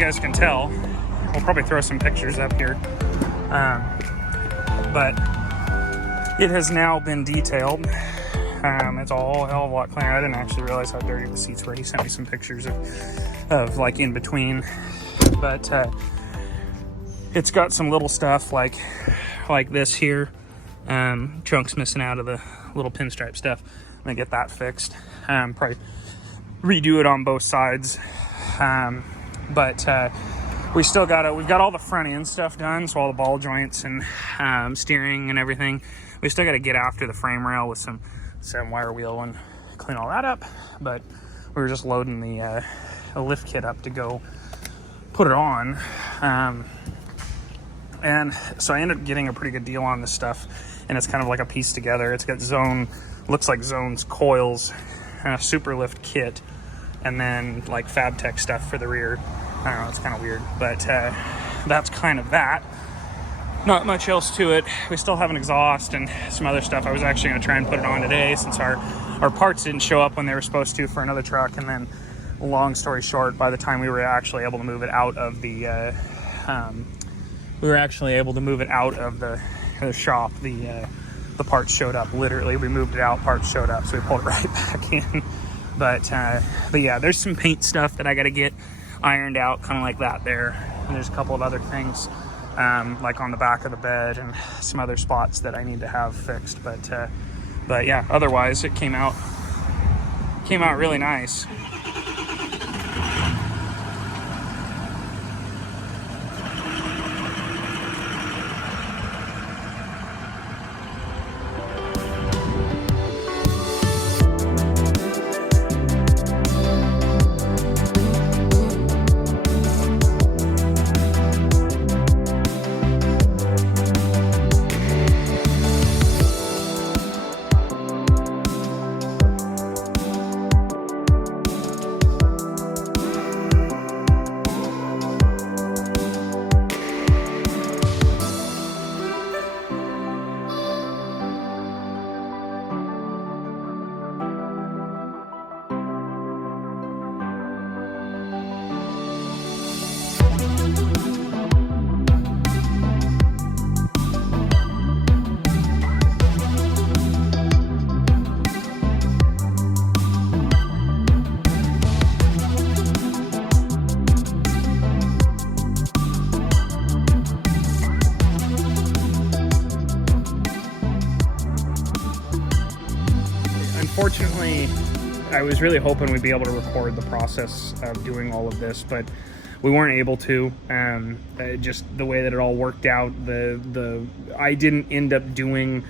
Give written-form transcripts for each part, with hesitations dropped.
guys can tell, we'll probably throw some pictures up here, but it has now been detailed. It's a whole hell of a lot cleaner. I didn't actually realize how dirty the seats were. He sent me some pictures of like in between, but it's got some little stuff like this here, chunks missing out of the little pinstripe stuff. I'm gonna get that fixed. Probably redo it on both sides, but we've got all the front end stuff done, so all the ball joints and steering and everything. We still got to get after the frame rail with some wire wheel and clean all that up, but we were just loading the lift kit up to go put it on, and so I ended up getting a pretty good deal on this stuff, and it's kind of like a piece together. It's got looks like Zone's coils and a super lift kit, and then like FabTech stuff for the rear. I don't know, it's kind of weird, but that's kind of that. Not much else to it. We still have an exhaust and some other stuff. I was actually going to try and put it on today since our parts didn't show up when they were supposed to for another truck. And then, long story short, by the time we were actually able to move it out of the shop, the parts showed up. Literally, we moved it out, parts showed up, so we pulled it right back in. But yeah, there's some paint stuff that I got to get ironed out, kind of like that there. And there's a couple of other things. Like on the back of the bed and some other spots that I need to have fixed, but yeah, otherwise it came out really nice. Unfortunately, I was really hoping we'd be able to record the process of doing all of this, but we weren't able to. Just the way that it all worked out, I didn't end up doing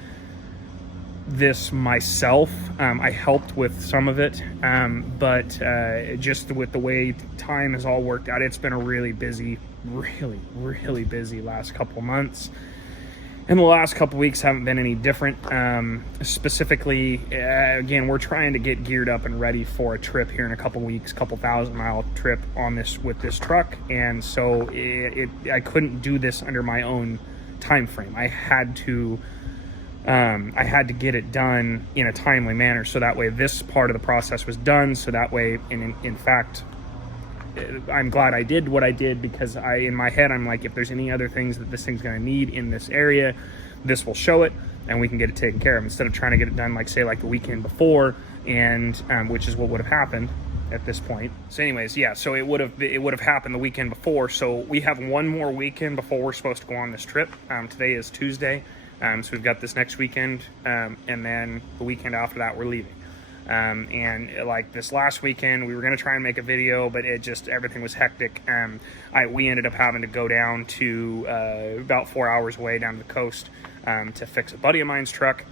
this myself. I helped with some of it, but just with the way time has all worked out, it's been a really busy last couple of months. And the last couple weeks haven't been any different. Specifically, again, we're trying to get geared up and ready for a trip here in a couple weeks, couple 1,000-mile trip on this with this truck. And so I couldn't do this under my own time frame. I had to get it done in a timely manner, so that way this part of the process was done. So that way, in fact, I'm glad I did what I did, because in my head, I'm like, if there's any other things that this thing's going to need in this area, this will show it and we can get it taken care of, instead of trying to get it done, like say like the weekend before, and which is what would have happened at this point. So anyways, yeah, so it would have happened the weekend before. So we have one more weekend before we're supposed to go on this trip. Today is Tuesday, so we've got this next weekend, and then the weekend after that we're leaving. And like this last weekend, we were going to try and make a video, but everything was hectic. We ended up having to go down to about 4 hours away down to the coast to fix a buddy of mine's truck.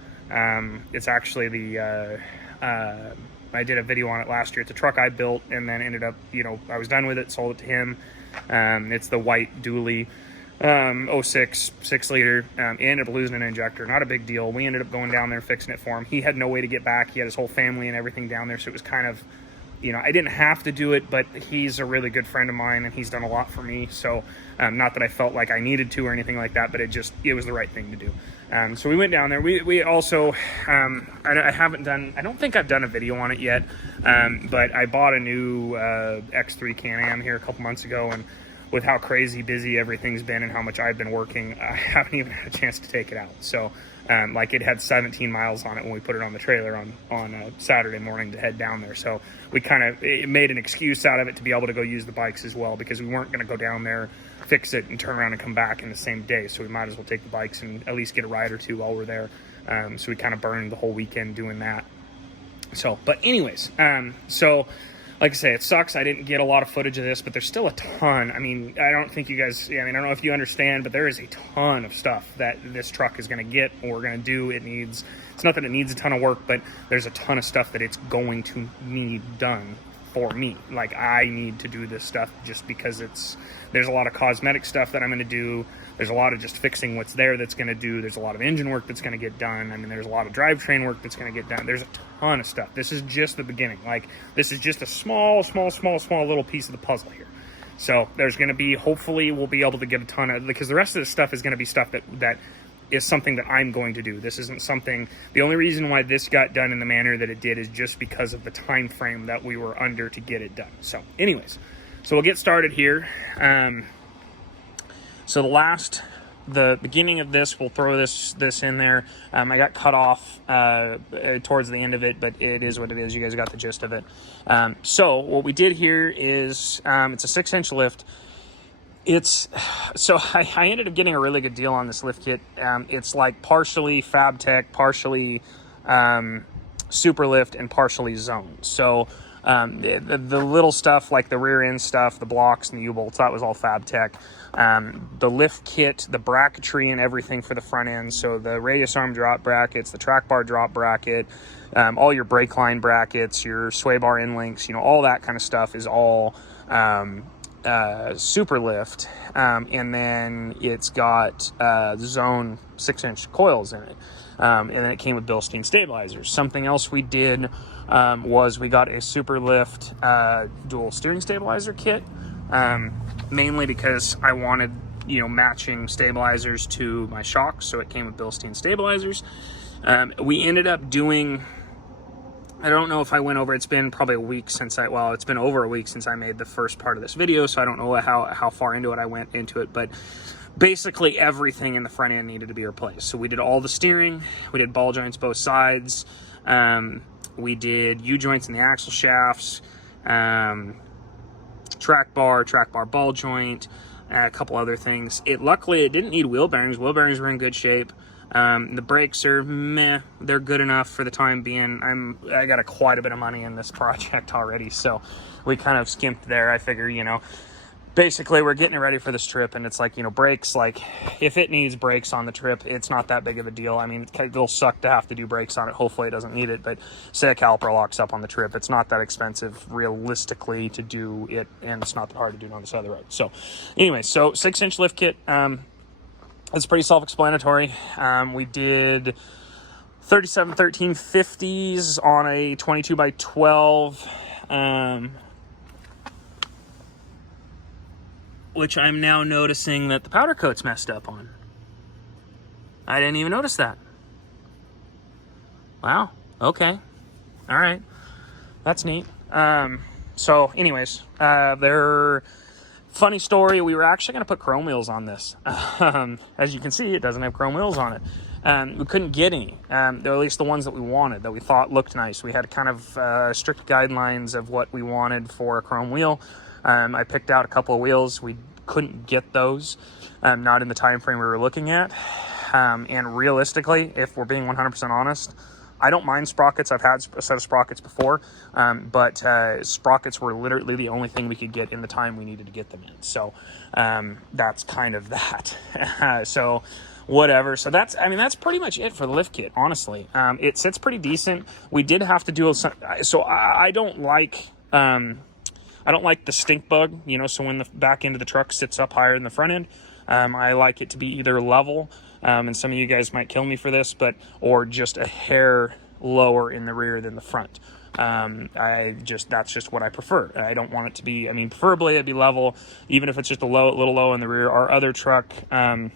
It's actually I did a video on it last year. It's a truck I built and then ended up, I was done with it, sold it to him. It's the white dually 06 6-liter. Ended up losing an injector. Not a big deal. We ended up going down there fixing it for him. He had no way to get back. He had his whole family and everything down there, so it was kind of, I didn't have to do it, but he's a really good friend of mine and he's done a lot for me. So not that I felt like I needed to or anything like that, but it was the right thing to do. So we went down there. We also, I don't think I've done a video on it yet, but I bought a new X3 Can-Am here a couple months ago, and with how crazy busy everything's been and how much I've been working, I haven't even had a chance to take it out. So like it had 17 miles on it when we put it on the trailer on a Saturday morning to head down there. So we kind of made an excuse out of it to be able to go use the bikes as well, because we weren't going to go down there, fix it, and turn around and come back in the same day. So we might as well take the bikes and at least get a ride or two while we're there. So we kind of burned the whole weekend doing that. So, but anyways, so like I say, it sucks I didn't get a lot of footage of this, but there's still a ton. I mean, I don't think you guys, I don't know if you understand, but there is a ton of stuff that this truck is going to get or we're going to do. It's not that it needs a ton of work, but there's a ton of stuff that it's going to need done for me. Like, I need to do this stuff just because there's a lot of cosmetic stuff that I'm going to do. There's a lot of just fixing what's there that's going to do. There's a lot of engine work that's going to get done. I mean, there's a lot of drivetrain work that's going to get done. There's a ton of stuff. This is just the beginning. Like, this is just a small little piece of the puzzle here. So there's going to be, hopefully we'll be able to get a ton of, because the rest of this stuff is going to be stuff that is something that I'm going to do. This isn't something, the only reason why this got done in the manner that it did is just because of the time frame that we were under to get it done. So anyways, so we'll get started here. So the beginning of this, we'll throw this in there. I got cut off towards the end of it, but it is what it is. You guys got the gist of it. So what we did here is, it's a 6-inch lift. So I ended up getting a really good deal on this lift kit. It's like partially FabTech, partially super lift, and partially zone. So the little stuff like the rear end stuff, the blocks and the U-bolts, that was all FabTech. The lift kit, the bracketry and everything for the front end, so the radius arm drop brackets, the track bar drop bracket, all your brake line brackets, your sway bar end links, all that kind of stuff is all super lift. And then it's got zone 6-inch coils in it. And then it came with Bilstein stabilizers. Something else we did was we got a super lift dual steering stabilizer kit, mainly because I wanted matching stabilizers to my shocks, so it came with Bilstein stabilizers. We ended up doing, I don't know if I went over, it's been probably a week since it's been over a week since I made the first part of this video, so I don't know how far into it I went into it, but basically everything in the front end needed to be replaced. So we did all the steering, we did ball joints both sides, we did U-joints in the axle shafts, track bar ball joint, a couple other things. Luckily it didn't need wheel bearings. Wheel bearings were in good shape. The brakes are meh, they're good enough for the time being. I got quite a bit of money in this project already, so we kind of skimped there. I figure, basically we're getting it ready for this trip, and it's like, brakes, like if it needs brakes on the trip, it's not that big of a deal. I mean, it'll suck to have to do brakes on it. Hopefully it doesn't need it, but say a caliper locks up on the trip, it's not that expensive realistically to do it, and it's not that hard to do it on the side of the road. So anyway, so 6-inch lift kit, it's pretty self-explanatory. We did 37-13-50s on a 22 by 12, which I'm now noticing that the powder coat's messed up on. I didn't even notice that. Wow. Okay. All right. That's neat. So anyways, funny story, we were actually going to put chrome wheels on this. As you can see, it doesn't have chrome wheels on it. We couldn't get any, or at least the ones that we wanted, that we thought looked nice. We had kind of strict guidelines of what we wanted for a chrome wheel. I picked out a couple of wheels. We couldn't get those, not in the time frame we were looking at. And realistically, if we're being 100% honest, I don't mind sprockets. I've had a set of sprockets before, but sprockets were literally the only thing we could get in the time we needed to get them in. So that's kind of that. So whatever. So that's pretty much it for the lift kit, honestly. It sits pretty decent. We did have to do so I don't like the stink bug, so when the back end of the truck sits up higher than the front end, I like it to be either level, and some of you guys might kill me for this, or just a hair lower in the rear than the front. That's just what I prefer. I don't want it to be, preferably it'd be level, even if it's just a little low in the rear. Our other truck, our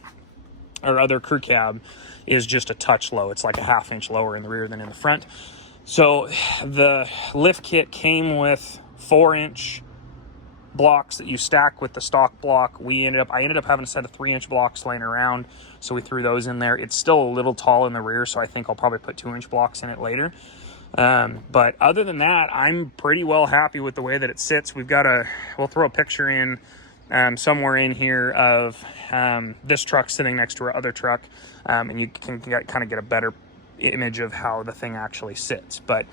other crew cab is just a touch low. It's like a 1/2 inch lower in the rear than in the front. So the lift kit came with 4-inch blocks that you stack with the stock block. I ended up having a set of 3-inch blocks laying around, so we threw those in there. It's still a little tall in the rear, so I think I'll probably put 2-inch blocks in it later. But other than that, I'm pretty well happy with the way that it sits. We'll throw a picture in somewhere in here of this truck sitting next to our other truck, and you can kind of get a better image of how the thing actually sits. But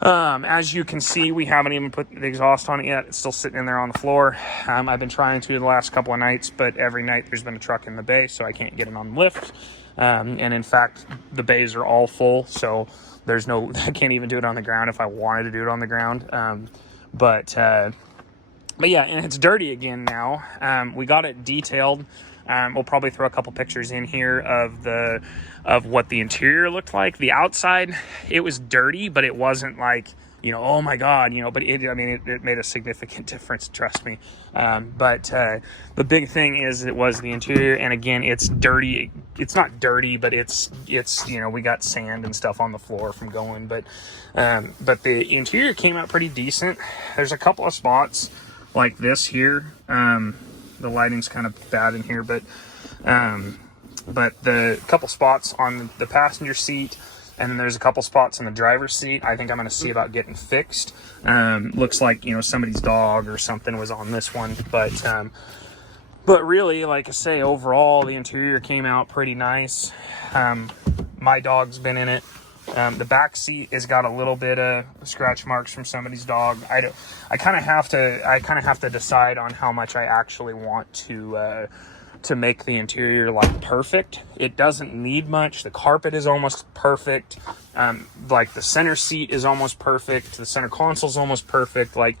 as you can see, we haven't even put the exhaust on it yet. It's still sitting in there on the floor. I've been trying to the last couple of nights, but every night there's been a truck in the bay, so I can't get it on lift. And in fact, the bays are all full, so I can't even do it on the ground if I wanted to do it on the ground. But yeah, and it's dirty again now. We got it detailed. We'll probably throw a couple pictures in here of what the interior looked like. The outside, it was dirty, but it wasn't like, oh my God, but it made a significant difference, trust me. But the big thing is it was the interior, and again, it's dirty. It's not dirty, but it's we got sand and stuff on the floor from going, but the interior came out pretty decent. There's a couple of spots like this here. The lighting's kind of bad in here, but the couple spots on the passenger seat, and then there's a couple spots in the driver's seat I think I'm going to see about getting fixed. Looks like, somebody's dog or something was on this one, but really, like I say, overall, the interior came out pretty nice. My dog's been in it. The back seat has got a little bit of scratch marks from somebody's dog. I kind of have to decide on how much I actually want to make the interior like perfect. It doesn't need much. The carpet is almost perfect. Like the center seat is almost perfect. The center console is almost perfect. Like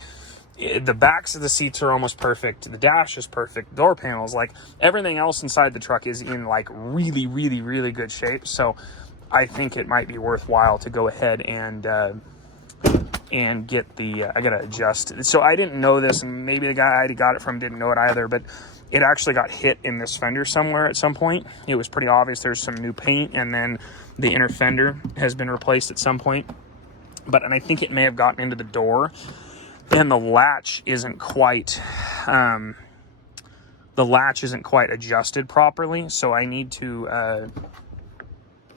the backs of the seats are almost perfect. The dash is perfect. Door panels, like everything else inside the truck is in like really, really, really good shape. So I think it might be worthwhile to go ahead and get the, I gotta adjust. So I didn't know this, and maybe the guy I got it from didn't know it either, but it actually got hit in this fender somewhere at some point. It was pretty obvious. There's some new paint, and then the inner fender has been replaced at some point. And I think it may have gotten into the door, and the latch isn't quite, adjusted properly. So I need to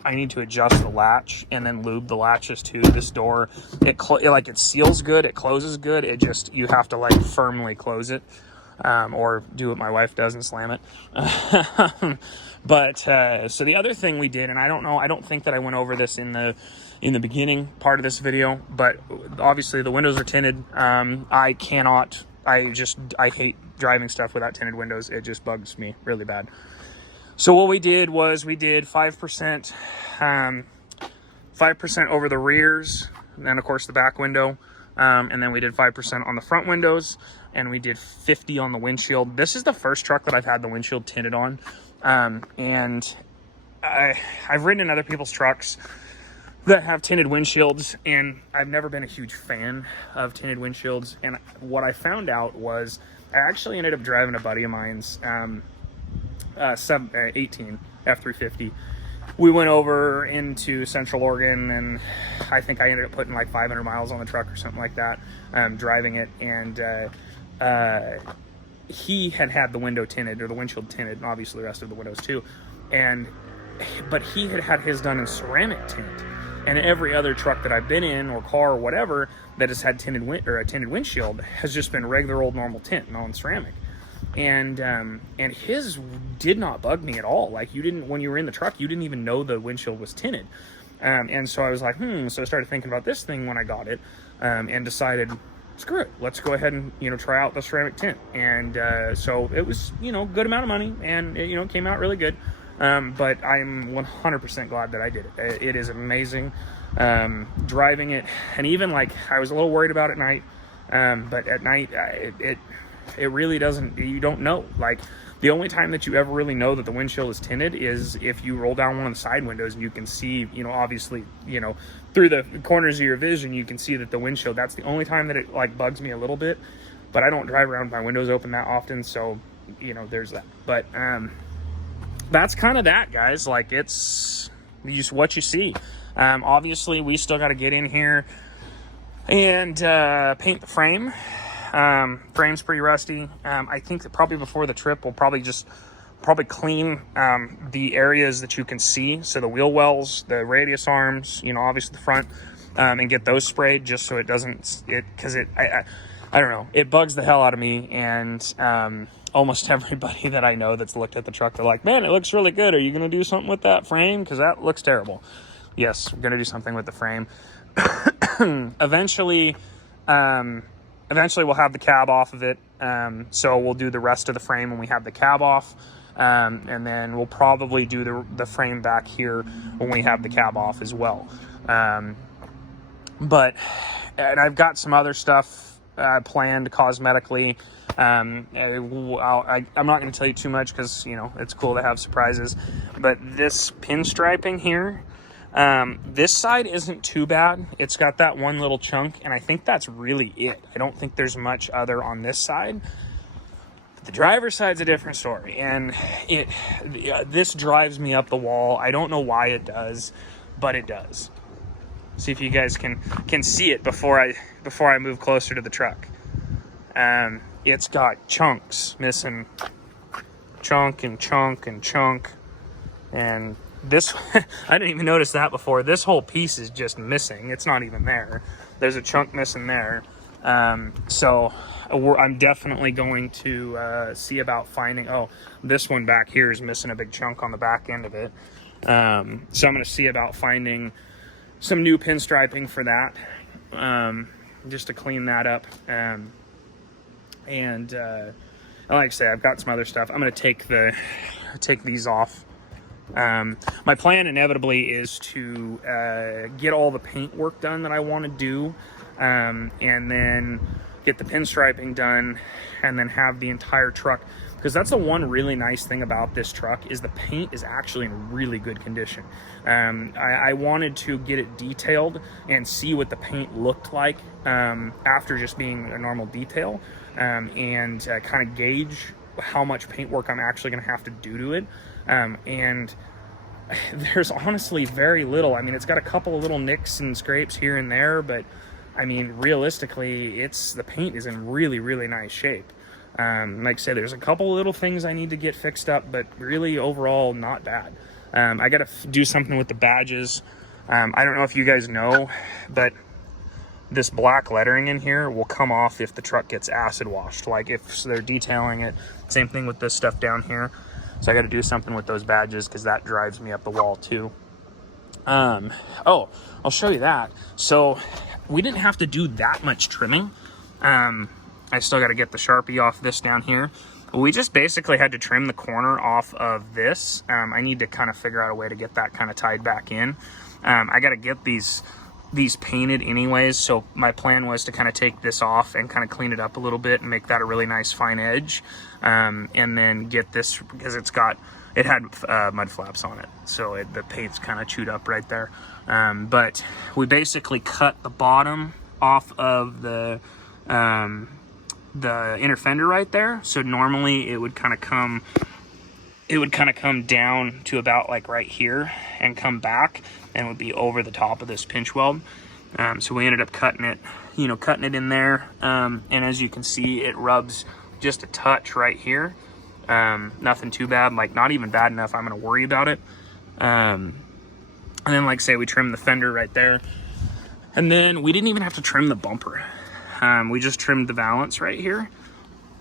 adjust the latch and then lube the latches too. This door, it seals good, it closes good. You have to like firmly close it, or do what my wife does and slam it. So the other thing we did, and I don't think that I went over this in the beginning part of this video, but obviously the windows are tinted. I hate driving stuff without tinted windows. It just bugs me really bad. So what we did was we did 5% over the rears, and then of course the back window, and then we did 5% on the front windows, and we did 50 on the windshield. This is the first truck that I've had the windshield tinted on, and I've ridden in other people's trucks that have tinted windshields, and I've never been a huge fan of tinted windshields. And what I found out was I actually ended up driving a buddy of mine's 18 F350. We went over into Central Oregon, and I think I ended up putting like 500 miles on the truck or something like that, driving it. And he had the window tinted, or the windshield tinted, and obviously the rest of the windows too. But he had his done in ceramic tint. And every other truck that I've been in, or car or whatever, that has had a tinted windshield has just been regular old normal tint, non-ceramic. And his did not bug me at all. Like, when you were in the truck, you didn't even know the windshield was tinted. And so I was like, so I started thinking about this thing when I got it, and decided, screw it, let's go ahead and, try out the ceramic tint. And so it was, good amount of money, and it came out really good. But I'm 100% glad that I did it. It is amazing, driving it. And even like, I was a little worried about it at night, but at night, it really doesn't, you don't know. Like, the only time that you ever really know that the windshield is tinted is if you roll down one of the side windows and you can see, obviously, through the corners of your vision, you can see that the windshield, that's the only time that it like bugs me a little bit. But I don't drive around with my windows open that often, so, there's that. But, that's kind of that, guys. Like, it's just what you see. Obviously, we still got to get in here and paint the frame. Frame's pretty rusty. I think that probably before the trip, we'll probably clean the areas that you can see. So the wheel wells, the radius arms, you know, obviously the front, and get those sprayed just so it doesn't, because I don't know, it bugs the hell out of me. And almost everybody that I know that's looked at the truck, they're like, man, it looks really good. Are you going to do something with that frame? Because that looks terrible. Yes, we're going to do something with the frame. Eventually we'll have the cab off of it. So we'll do the rest of the frame when we have the cab off. And then we'll probably do the frame back here when we have the cab off as well. But I've got some other stuff planned cosmetically. I'm not going to tell you too much because, you know, it's cool to have surprises. But this pinstriping here, this side isn't too bad. It's got that one little chunk, and I think that's really it. I don't think there's much other on this side. But the driver's side's a different story, and this drives me up the wall. I don't know why it does, but it does. See if you guys can see it before I move closer to the truck. It's got chunks missing, chunk and chunk and chunk, and this I didn't even notice that before. This whole piece is just missing. It's not even there. There's a chunk missing there. So I'm definitely going to see about finding, oh, this one back here is missing a big chunk on the back end of it. So I'm going to see about finding some new pinstriping for that, just to clean that up. And like I say, I've got some other stuff. I'm going to take these off. My plan inevitably is to get all the paint work done that I want to do, and then get the pinstriping done, and then have the entire truck, because that's the one really nice thing about this truck is the paint is actually in really good condition. I wanted to get it detailed and see what the paint looked like after just being a normal detail, and kind of gauge how much paint work I'm actually going to have to do to it. And there's honestly very little. I mean, it's got a couple of little nicks and scrapes here and there, but I mean, realistically, the paint is in really, really nice shape. Like I said, there's a couple little things I need to get fixed up, but really overall not bad. I got to do something with the badges. I don't know if you guys know, but this black lettering in here will come off if the truck gets acid washed, like if they're detailing it. Same thing with this stuff down here. So I got to do something with those badges because that drives me up the wall too. Oh, I'll show you that. So we didn't have to do that much trimming. I still got to get the Sharpie off this down here. We just basically had to trim the corner off of this. I need to kind of figure out a way to get that kind of tied back in. I got to get these painted anyways, so my plan was to kind of take this off and kind of clean it up a little bit and make that a really nice fine edge, and then get this, because it had mud flaps on it, so the paint's kind of chewed up right there. But we basically cut the bottom off of the inner fender right there, so normally it would kind of come down to about like right here and come back and would be over the top of this pinch weld. So we ended up cutting it in there. And as you can see, it rubs just a touch right here. Nothing too bad, like not even bad enough I'm gonna worry about it. And then, like I say, we trimmed the fender right there. And then we didn't even have to trim the bumper. We just trimmed the valance right here.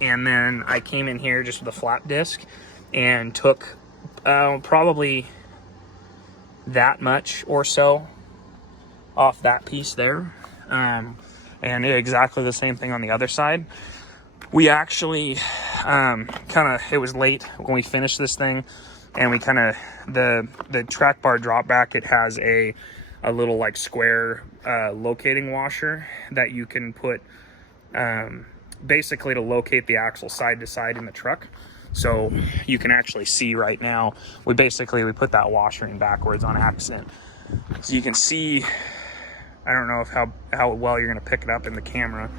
And then I came in here just with a flat disc and took probably that much or so off that piece there, and exactly the same thing on the other side. We actually it was late when we finished this thing, and we the track bar drop back, it has a little like square locating washer that you can put basically to locate the axle side to side in the truck. So you can actually see right now, we put that washer in backwards on accident. So you can see, I don't know how well you're gonna pick it up in the camera,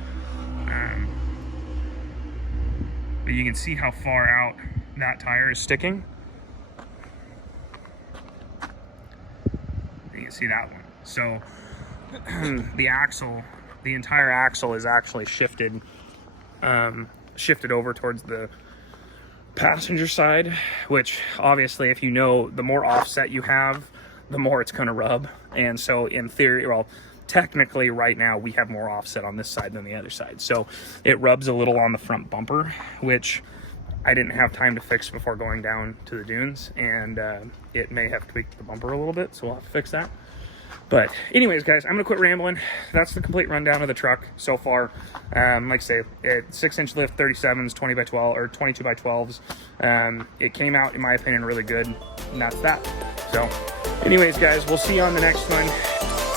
but you can see how far out that tire is sticking. You can see that one. So the entire axle is actually shifted shifted over towards the passenger side, which obviously, if you know, the more offset you have, the more it's going to rub. And so in theory, well, technically right now we have more offset on this side than the other side, so it rubs a little on the front bumper, which I didn't have time to fix before going down to the dunes, and it may have tweaked the bumper a little bit, so we'll have to fix that. But anyways, guys, I'm gonna quit rambling. That's the complete rundown of the truck so far. Like I say, 6-inch lift 37s, 20 by 12 or 22 by 12s. It came out, in my opinion, really good, and that's that. So anyways, guys, we'll see you on the next one.